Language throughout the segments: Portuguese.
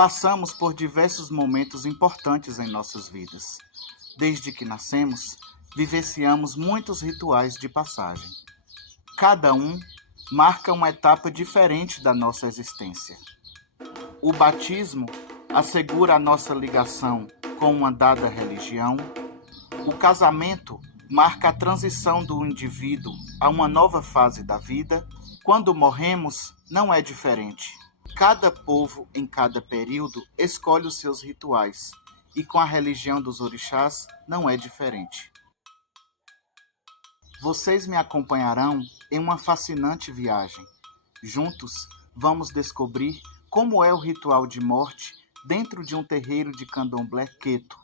Passamos por diversos momentos importantes em nossas vidas. Desde que nascemos, vivenciamos muitos rituais de passagem. Cada um marca uma etapa diferente da nossa existência. O batismo assegura a nossa ligação com uma dada religião. O casamento marca a transição do indivíduo a uma nova fase da vida. Quando morremos, não é diferente. Cada povo, em cada período, escolhe os seus rituais, e com a religião dos orixás não é diferente. Vocês me acompanharão em uma fascinante viagem. Juntos, vamos descobrir como é o ritual de morte dentro de um terreiro de candomblé queto,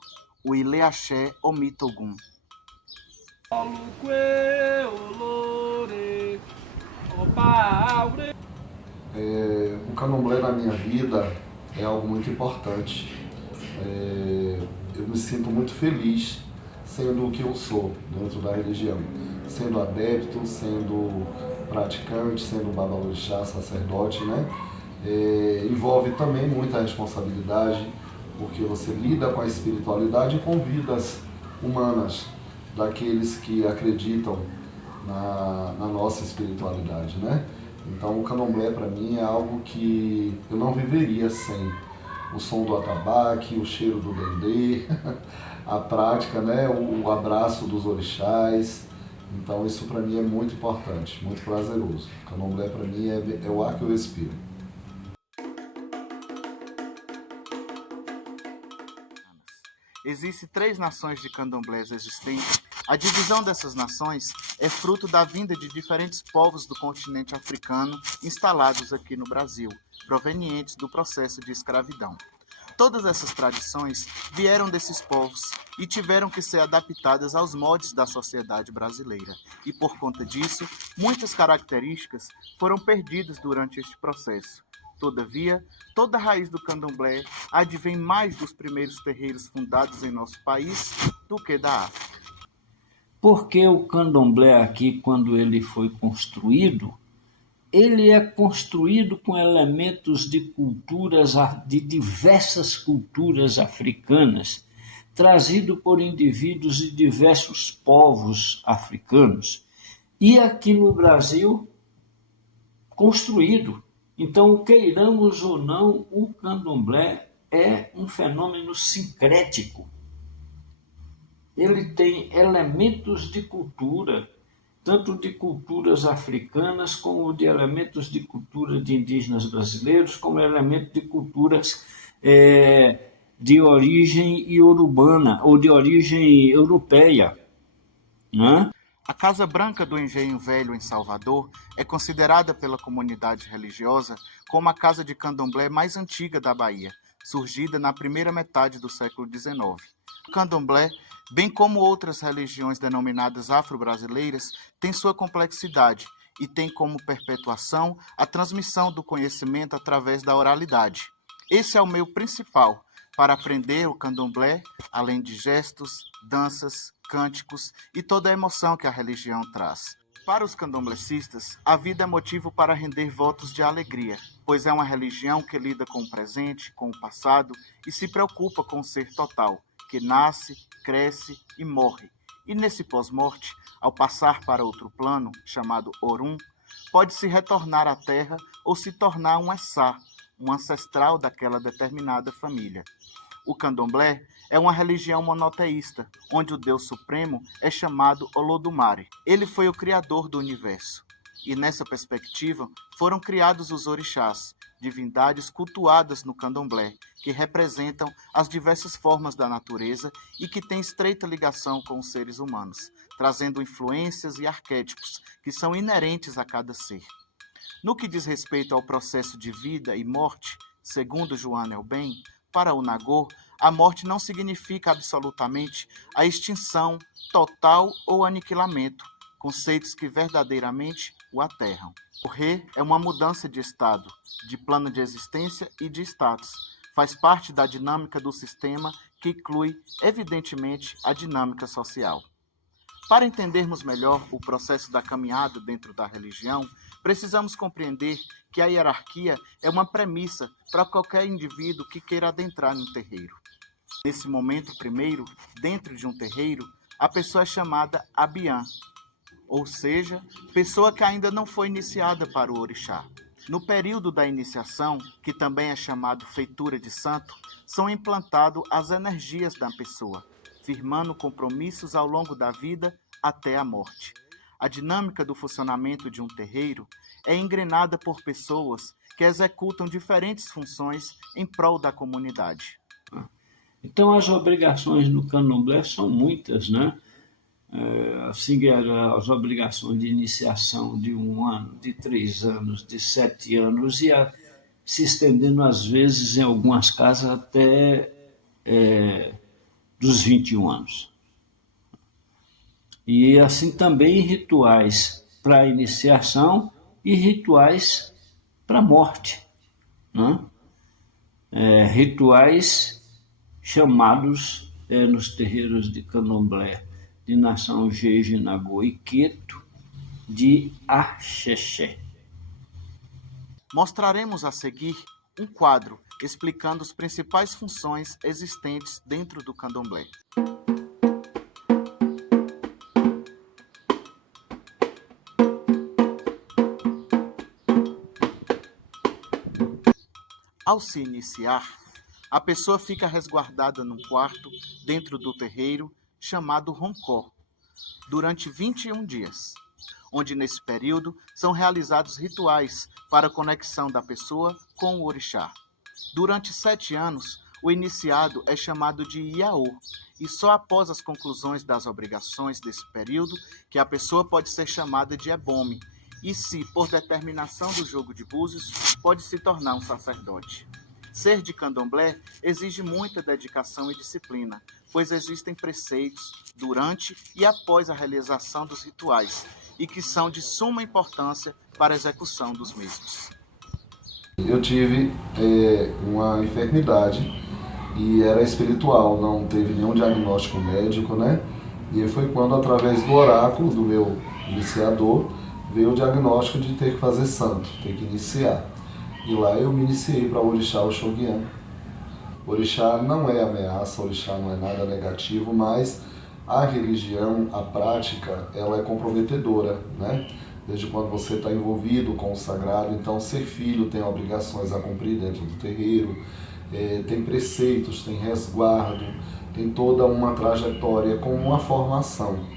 o Ilê-Axé Omitogun. O candomblé na minha vida é algo muito importante. Eu me sinto muito feliz sendo o que eu sou dentro da religião, sendo adepto, sendo praticante, sendo babalorixá, sacerdote, né? Envolve também muita responsabilidade, porque você lida com a espiritualidade e com vidas humanas daqueles que acreditam na nossa espiritualidade, né? Então o candomblé para mim é algo que eu não viveria sem o som do atabaque, o cheiro do dendê, a prática, né? O abraço dos orixás. Então isso para mim é muito importante, muito prazeroso. O candomblé para mim é o ar que eu respiro. Existem 3 nações de candomblés existentes. A divisão dessas nações é fruto da vinda de diferentes povos do continente africano instalados aqui no Brasil, provenientes do processo de escravidão. Todas essas tradições vieram desses povos e tiveram que ser adaptadas aos moldes da sociedade brasileira. E por conta disso, muitas características foram perdidas durante este processo. Todavia, toda a raiz do candomblé advém mais dos primeiros terreiros fundados em nosso país do que da África. Porque o candomblé aqui, quando ele foi construído, ele é construído com elementos de de diversas culturas africanas, trazido por indivíduos de diversos povos africanos. E aqui no Brasil, construído. Então, queiramos ou não, o candomblé é um fenômeno sincrético. Ele tem elementos de cultura, tanto de culturas africanas, como de elementos de cultura de indígenas brasileiros, como elementos de culturas de origem iorubana ou de origem europeia, né? A Casa Branca do Engenho Velho, em Salvador, é considerada pela comunidade religiosa como a casa de candomblé mais antiga da Bahia, surgida na primeira metade do século XIX. O candomblé, bem como outras religiões denominadas afro-brasileiras, tem sua complexidade e tem como perpetuação a transmissão do conhecimento através da oralidade. Esse é o meio principal para aprender o candomblé, além de gestos, danças, cânticos e toda a emoção que a religião traz. Para os candomblecistas, a vida é motivo para render votos de alegria, pois é uma religião que lida com o presente, com o passado e se preocupa com o ser total, que nasce, cresce e morre. E nesse pós-morte, ao passar para outro plano, chamado Orum, pode se retornar à terra ou se tornar um Essá, um ancestral daquela determinada família. O candomblé é uma religião monoteísta, onde o Deus Supremo é chamado Olodumare. Ele foi o criador do universo. E nessa perspectiva, foram criados os orixás, divindades cultuadas no candomblé, que representam as diversas formas da natureza e que têm estreita ligação com os seres humanos, trazendo influências e arquétipos que são inerentes a cada ser. No que diz respeito ao processo de vida e morte, segundo Joana Elben, para o Nagô, a morte não significa absolutamente a extinção, total ou aniquilamento, conceitos que verdadeiramente o aterram. Morrer é uma mudança de estado, de plano de existência e de status. Faz parte da dinâmica do sistema que inclui, evidentemente, a dinâmica social. Para entendermos melhor o processo da caminhada dentro da religião, precisamos compreender que a hierarquia é uma premissa para qualquer indivíduo que queira adentrar no terreiro. Nesse momento primeiro, dentro de um terreiro, a pessoa é chamada Abiã, ou seja, pessoa que ainda não foi iniciada para o orixá. No período da iniciação, que também é chamado feitura de santo, são implantadas as energias da pessoa, firmando compromissos ao longo da vida até a morte. A dinâmica do funcionamento de um terreiro é engrenada por pessoas que executam diferentes funções em prol da comunidade. Então, as obrigações do candomblé são muitas, né? Assim, as obrigações de iniciação de 1 ano, de 3 anos, de 7 anos, e se estendendo, às vezes, em algumas casas, até dos 21 anos. E assim também rituais para a iniciação e rituais para a morte, né? Rituais chamados nos terreiros de candomblé de Nação Jeje, Nagô e Queto de Axexé. Mostraremos a seguir um quadro explicando as principais funções existentes dentro do candomblé. Ao se iniciar, a pessoa fica resguardada num quarto dentro do terreiro chamado Roncó, durante 21 dias, onde nesse período são realizados rituais para a conexão da pessoa com o orixá. Durante 7 anos, o iniciado é chamado de Iaô, e só após as conclusões das obrigações desse período que a pessoa pode ser chamada de Ebome, e se, por determinação do jogo de búzios, pode se tornar um sacerdote. Ser de candomblé exige muita dedicação e disciplina, pois existem preceitos durante e após a realização dos rituais, e que são de suma importância para a execução dos mesmos. Eu tive uma enfermidade e era espiritual, não teve nenhum diagnóstico médico, né? E foi quando, através do oráculo do meu iniciador, veio o diagnóstico de ter que fazer santo, ter que iniciar. E lá eu me iniciei para o orixá Oxoguian. O orixá não é ameaça, o orixá não é nada negativo, mas a religião, a prática, ela é comprometedora, né? Desde quando você está envolvido com o sagrado, então ser filho tem obrigações a cumprir dentro do terreiro, tem preceitos, tem resguardo, tem toda uma trajetória com uma formação.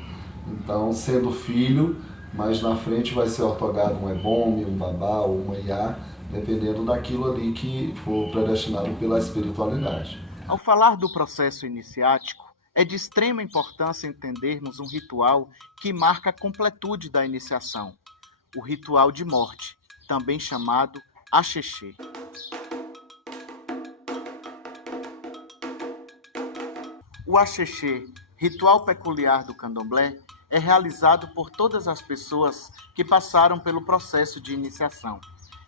Então, sendo filho, mais na frente vai ser ortogado um ebome, um babá ou um iá, dependendo daquilo ali que for predestinado pela espiritualidade. Ao falar do processo iniciático, é de extrema importância entendermos um ritual que marca a completude da iniciação, o ritual de morte, também chamado Axexé. O Axexé, ritual peculiar do candomblé, é realizado por todas as pessoas que passaram pelo processo de iniciação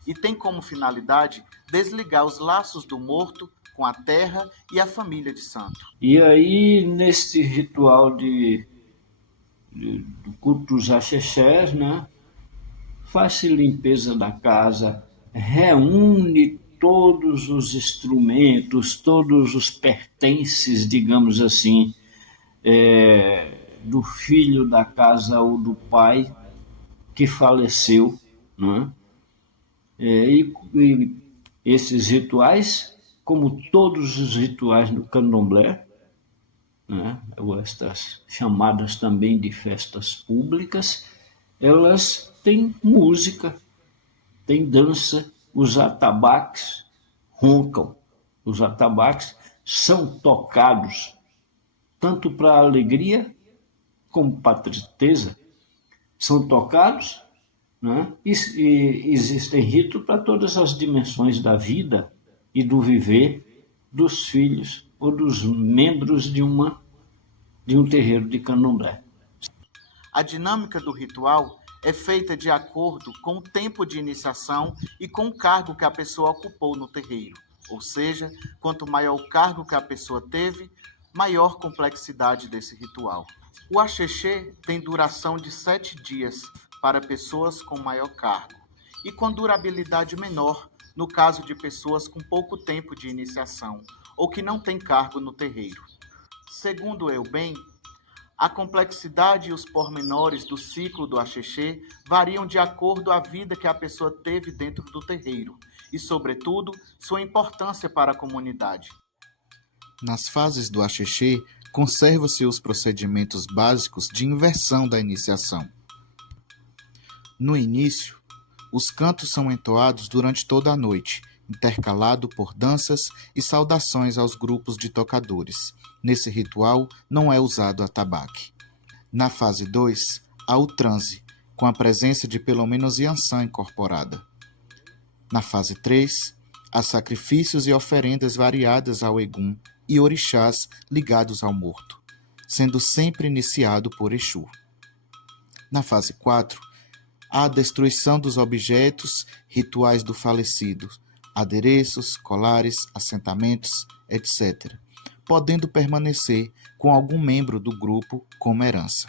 e tem como finalidade desligar os laços do morto com a terra e a família de santo. E aí, nesse ritual do culto dos axexés, né, faz-se limpeza da casa, reúne todos os instrumentos, todos os pertences, digamos assim, do filho da casa ou do pai que faleceu, né? E esses rituais, como todos os rituais do candomblé, né, estas chamadas também de festas públicas, elas têm música, têm dança, os atabaques roncam, os atabaques são tocados tanto para alegria como para tristeza, são tocados, né? E existem ritos para todas as dimensões da vida e do viver dos filhos ou dos membros de um terreiro de candomblé. A dinâmica do ritual é feita de acordo com o tempo de iniciação e com o cargo que a pessoa ocupou no terreiro. Ou seja, quanto maior o cargo que a pessoa teve, maior complexidade desse ritual. O axexé tem duração de 7 dias para pessoas com maior cargo e com durabilidade menor no caso de pessoas com pouco tempo de iniciação ou que não têm cargo no terreiro. Segundo Euben, a complexidade e os pormenores do ciclo do axixê variam de acordo com a vida que a pessoa teve dentro do terreiro e, sobretudo, sua importância para a comunidade. Nas fases do axixê, conservam-se os procedimentos básicos de inversão da iniciação. No início, os cantos são entoados durante toda a noite, intercalado por danças e saudações aos grupos de tocadores. Nesse ritual, não é usado atabaque. Na fase 2, há o transe, com a presença de pelo menos Yansan incorporada. Na fase 3, há sacrifícios e oferendas variadas ao Egum e orixás ligados ao morto, sendo sempre iniciado por Exu. Na fase 4, há a destruição dos objetos rituais do falecido, adereços, colares, assentamentos, etc., podendo permanecer com algum membro do grupo como herança.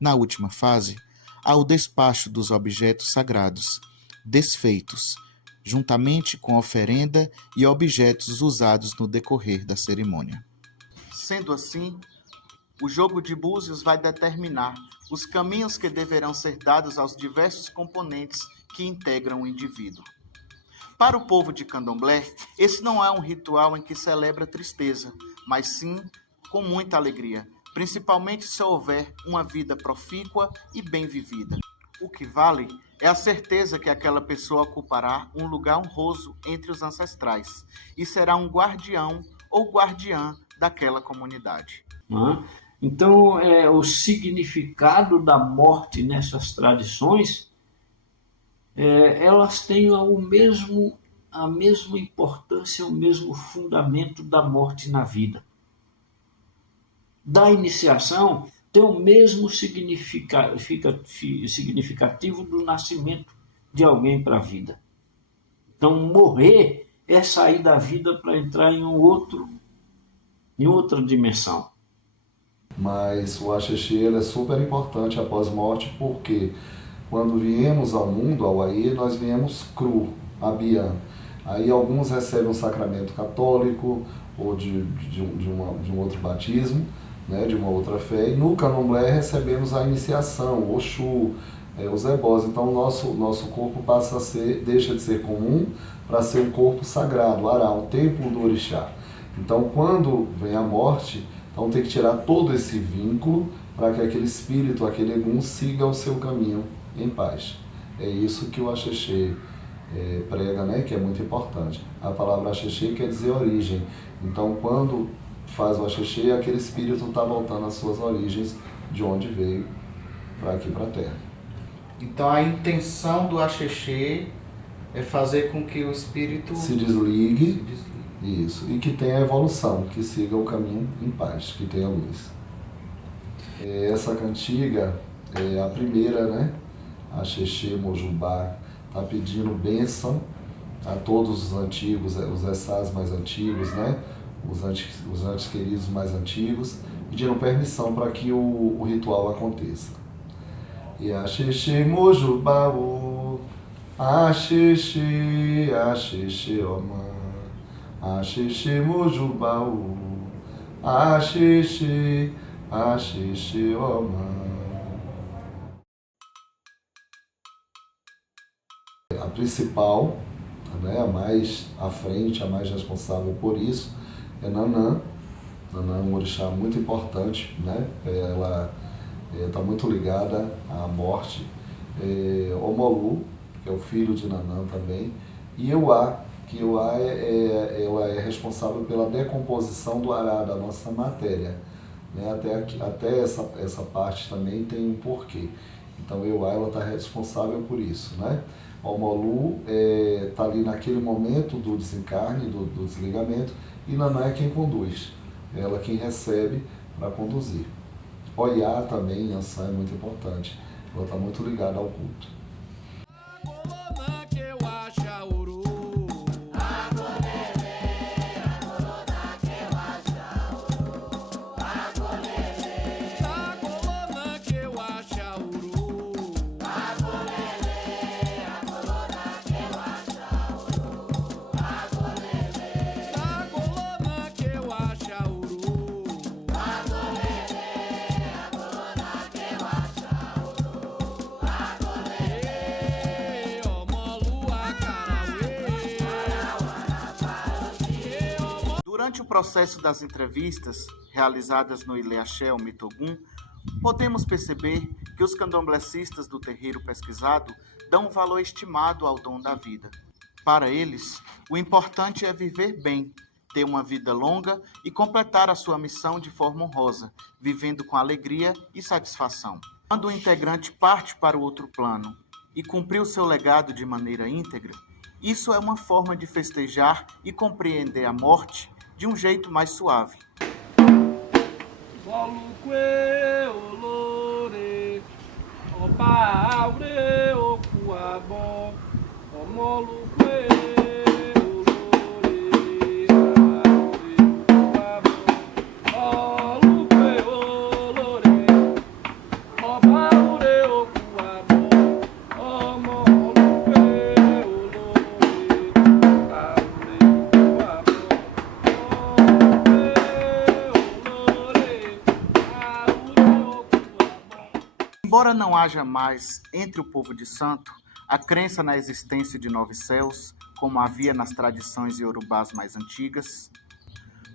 Na última fase, há o despacho dos objetos sagrados, desfeitos, juntamente com oferenda e objetos usados no decorrer da cerimônia. Sendo assim, o jogo de búzios vai determinar os caminhos que deverão ser dados aos diversos componentes que integram o indivíduo. Para o povo de Candomblé, esse não é um ritual em que celebra tristeza, mas sim com muita alegria, principalmente se houver uma vida profícua e bem vivida. O que vale é a certeza que aquela pessoa ocupará um lugar honroso entre os ancestrais e será um guardião ou guardiã daquela comunidade. Então, o significado da morte nessas tradições, elas têm a mesma importância, o mesmo fundamento da morte na vida. Da iniciação tem o mesmo significativo do nascimento de alguém para a vida. Então, morrer é sair da vida para entrar em outra dimensão. Mas o axixê é super importante após morte, porque quando viemos ao mundo, ao Aie, nós viemos cru, abian. Aí alguns recebem um sacramento católico ou de um outro batismo, né, de uma outra fé. E no Candomblé recebemos a iniciação, o Oxu, os ebós. Então o nosso corpo deixa de ser comum para ser um corpo sagrado, Ará, um templo do orixá. Então quando vem a morte, então tem que tirar todo esse vínculo para que aquele espírito, aquele Egum, siga o seu caminho em paz. É isso que o axixê prega, né, que é muito importante. A palavra axixê quer dizer origem. Então quando faz o axixê, aquele espírito está voltando às suas origens, de onde veio, para aqui, para a Terra. Então a intenção do axixê é fazer com que o espírito se desligue. Isso, e que tenha evolução, que siga o caminho em paz, que tenha luz. Essa cantiga é a primeira, né? Axixê Mojubá está pedindo bênção a todos os antigos, os Essás mais antigos, né? Os antes queridos mais antigos, pedindo permissão para que o ritual aconteça. E Axixê Mojubá, Axixê, Axixê Omã. Axixê Mojubá, Axixê, Axixê Omã. A principal, né, a mais à frente, a mais responsável por isso, é Nanã. Nanã é um orixá muito importante, né? Ela está muito ligada à morte. Omolu, que é o filho de Nanã também, e Euá, que ela é responsável pela decomposição do ará, da nossa matéria. Né? Até essa parte também tem um porquê. Então, ela está responsável por isso. Né? O Molu está ali naquele momento do desencarne, do desligamento, e Nanã é quem conduz. Ela é quem recebe para conduzir. Oiá também, Yansan, é muito importante. Ela está muito ligada ao culto. Durante o processo das entrevistas realizadas no Ilê Axé Mito-Ogum, podemos perceber que os candomblecistas do terreiro pesquisado dão um valor estimado ao dom da vida. Para eles, o importante é viver bem, ter uma vida longa e completar a sua missão de forma honrosa, vivendo com alegria e satisfação. Quando o integrante parte para o outro plano e cumprir o seu legado de maneira íntegra, isso é uma forma de festejar e compreender a morte de um jeito mais suave. Embora não haja mais entre o povo de santo a crença na existência de 9 céus, como havia nas tradições iorubás mais antigas,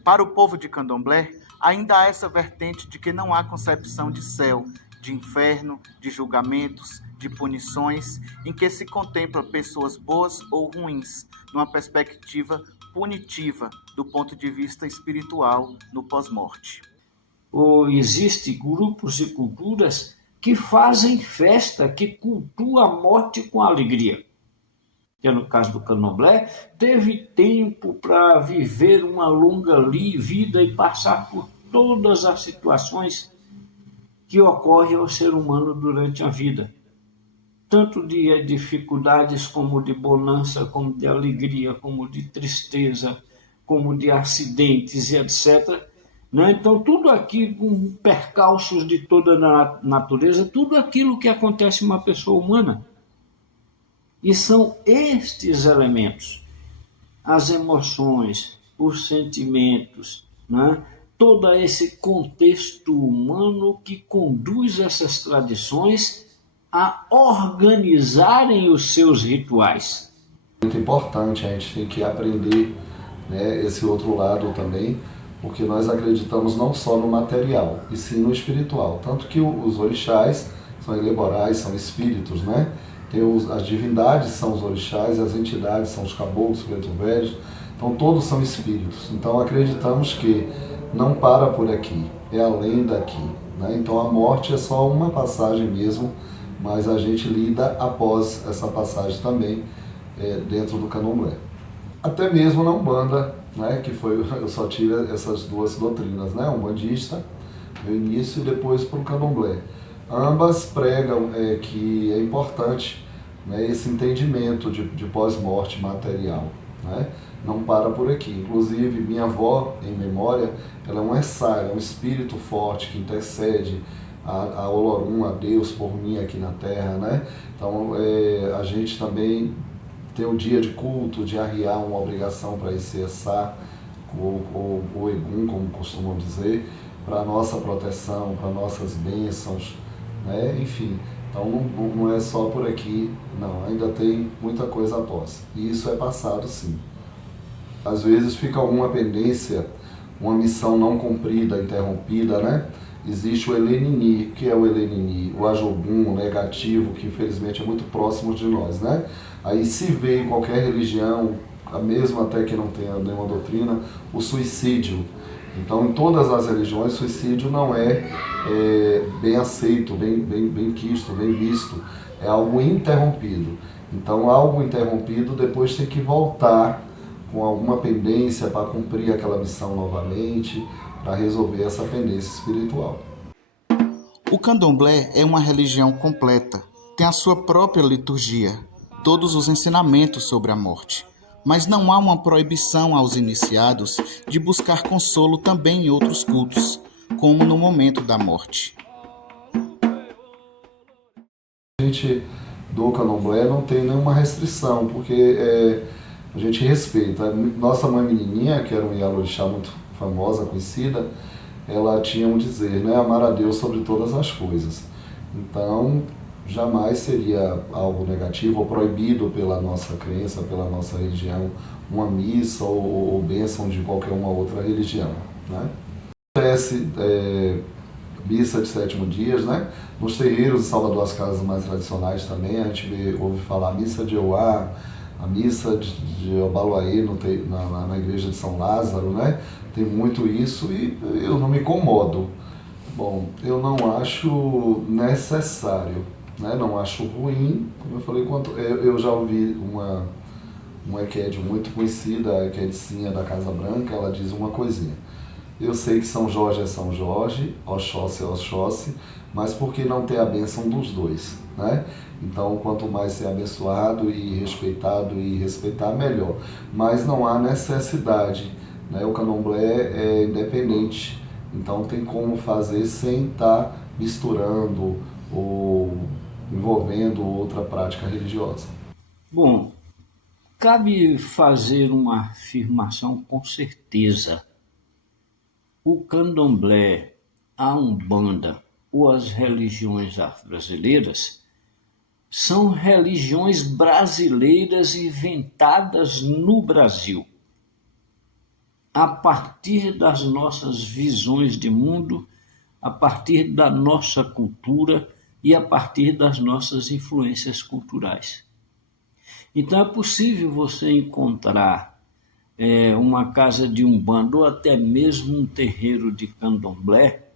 para o povo de Candomblé ainda há essa vertente de que não há concepção de céu, de inferno, de julgamentos, de punições, em que se contempla pessoas boas ou ruins, numa perspectiva punitiva do ponto de vista espiritual no pós-morte. Ou existem grupos e culturas que fazem festa, que cultuam a morte com alegria. Que no caso do Candomblé, teve tempo para viver uma longa vida e passar por todas as situações que ocorrem ao ser humano durante a vida. Tanto de dificuldades, como de bonança, como de alegria, como de tristeza, como de acidentes e etc., né? Então, tudo aqui, com percalços de toda a natureza, tudo aquilo que acontece em uma pessoa humana. E são estes elementos, as emoções, os sentimentos, né? Todo esse contexto humano que conduz essas tradições a organizarem os seus rituais. Muito importante, a gente tem que aprender, né, esse outro lado também, porque nós acreditamos não só no material, e sim no espiritual. Tanto que os orixás são eleborais, são espíritos, né? As divindades são os orixás, as entidades são os caboclos, preto velhos, então todos são espíritos. Então acreditamos que não para por aqui, é além daqui, né? Então a morte é só uma passagem mesmo, mas a gente lida após essa passagem também dentro do Candomblé. Até mesmo na Umbanda, né, que foi, eu só tive essas duas doutrinas, né, umbandista no início e depois para o Candomblé. Ambas pregam que é importante, né, esse entendimento de pós-morte material, né, não para por aqui. Inclusive, minha avó, em memória, ela é um Essai, é um espírito forte que intercede a Olorum, a Deus, por mim aqui na Terra, né. Então, a gente também tem um dia de culto, de arriar uma obrigação para esse Essá, o Egum, como costumam dizer, para a nossa proteção, para nossas bênçãos, né? Enfim, então não é só por aqui, não, ainda tem muita coisa após. E isso é passado, sim. Às vezes fica alguma pendência, uma missão não cumprida, interrompida, né? Existe o Elenini, que é o Elenini, o Ajogum, o negativo, que infelizmente é muito próximo de nós, né? Aí se vê em qualquer religião, mesmo até que não tenha nenhuma doutrina, o suicídio. Então, em todas as religiões, o suicídio não é bem aceito, bem quisto, bem visto. É algo interrompido. Então, algo interrompido depois tem que voltar com alguma pendência para cumprir aquela missão novamente, para resolver essa pendência espiritual. O Candomblé é uma religião completa, tem a sua própria liturgia, todos os ensinamentos sobre a morte, mas não há uma proibição aos iniciados de buscar consolo também em outros cultos, como no momento da morte. A gente do Candomblé não tem nenhuma restrição, porque a gente respeita. Nossa mãe menininha, que era um Ialorixá muito famosa, conhecida, ela tinha um dizer, né, amar a Deus sobre todas as coisas. Então, jamais seria algo negativo ou proibido pela nossa crença, pela nossa religião, uma missa ou bênção de qualquer uma outra religião, né? Acontece missa de 7º dias, né? Nos terreiros de Salvador, as casas mais tradicionais também, a gente ouve falar a missa de Euá, a missa de Obaloaê na igreja de São Lázaro, né? Tem muito isso e eu não me incomodo. Bom, eu não acho necessário, né? Não acho ruim, como eu falei, eu já ouvi uma EQUED muito conhecida, a EQUEDzinha da Casa Branca, ela diz uma coisinha. Eu sei que São Jorge é São Jorge, Oxóssi é Oxóssi, mas por que não ter a bênção dos dois, né? Então, quanto mais ser abençoado e respeitar, melhor. Mas não há necessidade, né? O candomblé é independente, então tem como fazer sem estar misturando ou envolvendo outra prática religiosa. Bom, cabe fazer uma afirmação com certeza. O candomblé, a umbanda ou as religiões afro-brasileiras são religiões brasileiras inventadas no Brasil, a partir das nossas visões de mundo, a partir da nossa cultura e a partir das nossas influências culturais. Então é possível você encontrar uma casa de umbanda ou até mesmo um terreiro de candomblé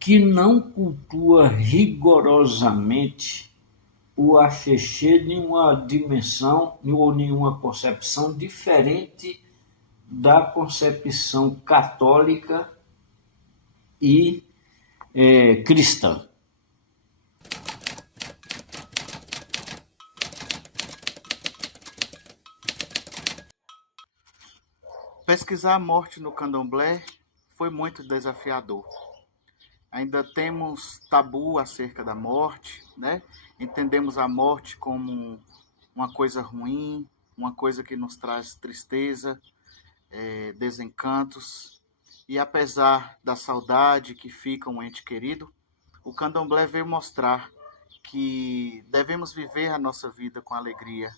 que não cultua rigorosamente o axixê em uma dimensão ou nenhuma concepção diferente da concepção católica e cristã. Pesquisar a morte no candomblé foi muito desafiador. Ainda temos tabu acerca da morte, né? Entendemos a morte como uma coisa ruim, uma coisa que nos traz tristeza, desencantos. E apesar da saudade que fica um ente querido, o candomblé veio mostrar que devemos viver a nossa vida com alegria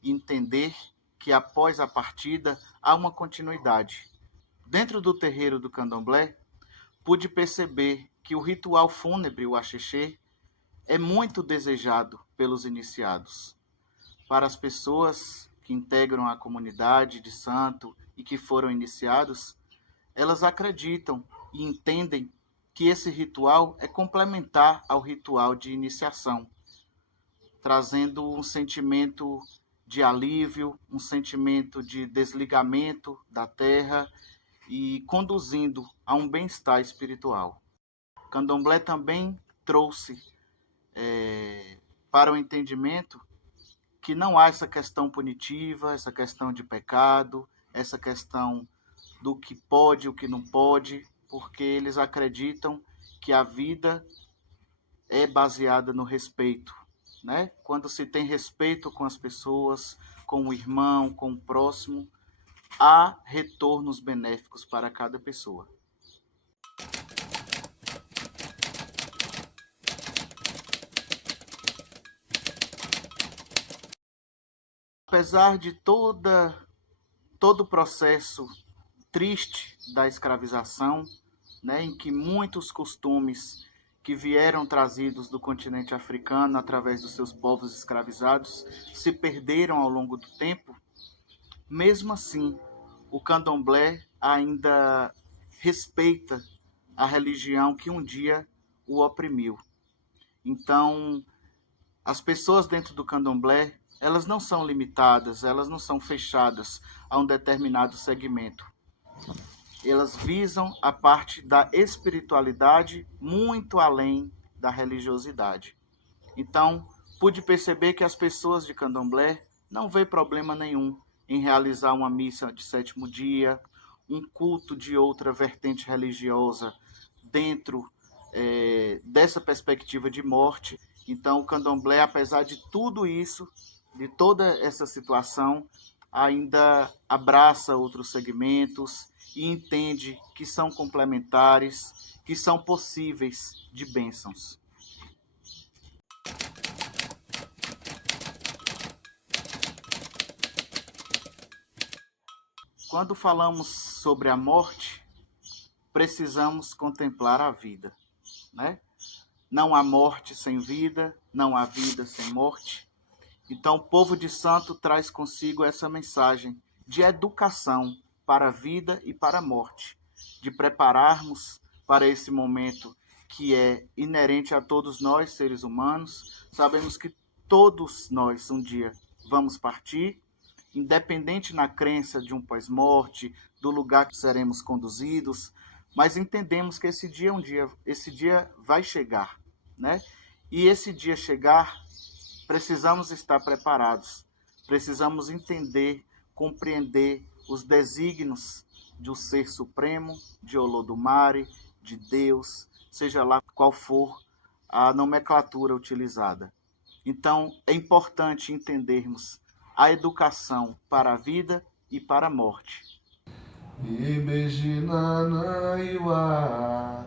e entender que após a partida há uma continuidade. Dentro do terreiro do candomblé, pude perceber que o ritual fúnebre, o axixê, é muito desejado pelos iniciados. Para as pessoas que integram a comunidade de santo e que foram iniciados, elas acreditam e entendem que esse ritual é complementar ao ritual de iniciação, trazendo um sentimento de alívio, um sentimento de desligamento da terra e conduzindo a um bem-estar espiritual. Candomblé também trouxe para o entendimento que não há essa questão punitiva, essa questão de pecado, essa questão do que pode e o que não pode, porque eles acreditam que a vida é baseada no respeito, né? Quando se tem respeito com as pessoas, com o irmão, com o próximo, há retornos benéficos para cada pessoa. Apesar de todo o processo triste da escravização, né, em que muitos costumes que vieram trazidos do continente africano através dos seus povos escravizados se perderam ao longo do tempo, mesmo assim, o candomblé ainda respeita a religião que um dia o oprimiu. Então, as pessoas dentro do candomblé, elas não são limitadas, elas não são fechadas a um determinado segmento. Elas visam a parte da espiritualidade muito além da religiosidade. Então, pude perceber que as pessoas de candomblé não vê problema nenhum em realizar uma missa de 7º dia, um culto de outra vertente religiosa dentro dessa perspectiva de morte. Então, o candomblé, apesar de tudo isso, de toda essa situação, ainda abraça outros segmentos e entende que são complementares, que são possíveis de bênçãos. Quando falamos sobre a morte, precisamos contemplar a vida, né? Não há morte sem vida, não há vida sem morte. Então, o povo de santo traz consigo essa mensagem de educação para a vida e para a morte, de prepararmos para esse momento que é inerente a todos nós, seres humanos. Sabemos que todos nós, um dia, vamos partir, independente na crença de um pós-morte, do lugar que seremos conduzidos, mas entendemos que esse dia vai chegar, né? E esse dia chegar, precisamos estar preparados, precisamos entender, compreender os desígnios do Ser Supremo, de Olodumare, de Deus, seja lá qual for a nomenclatura utilizada. Então, é importante entendermos a educação para a vida e para a morte. Ibejinana iwa,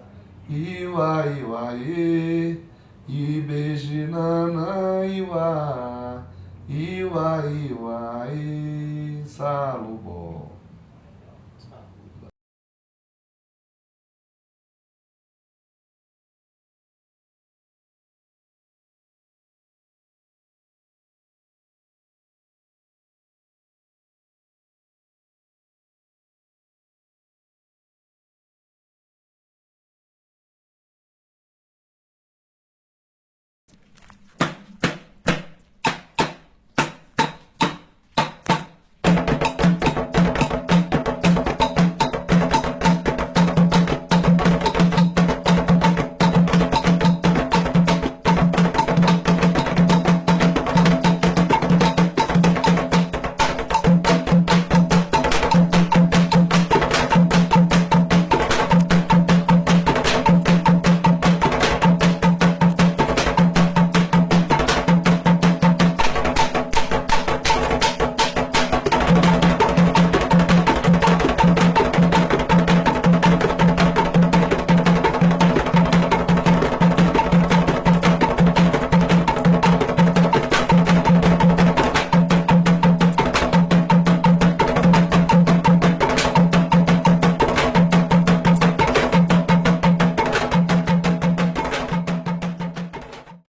iwa iwa e. Ibejinana iwa, iwa iwa e. Salubó.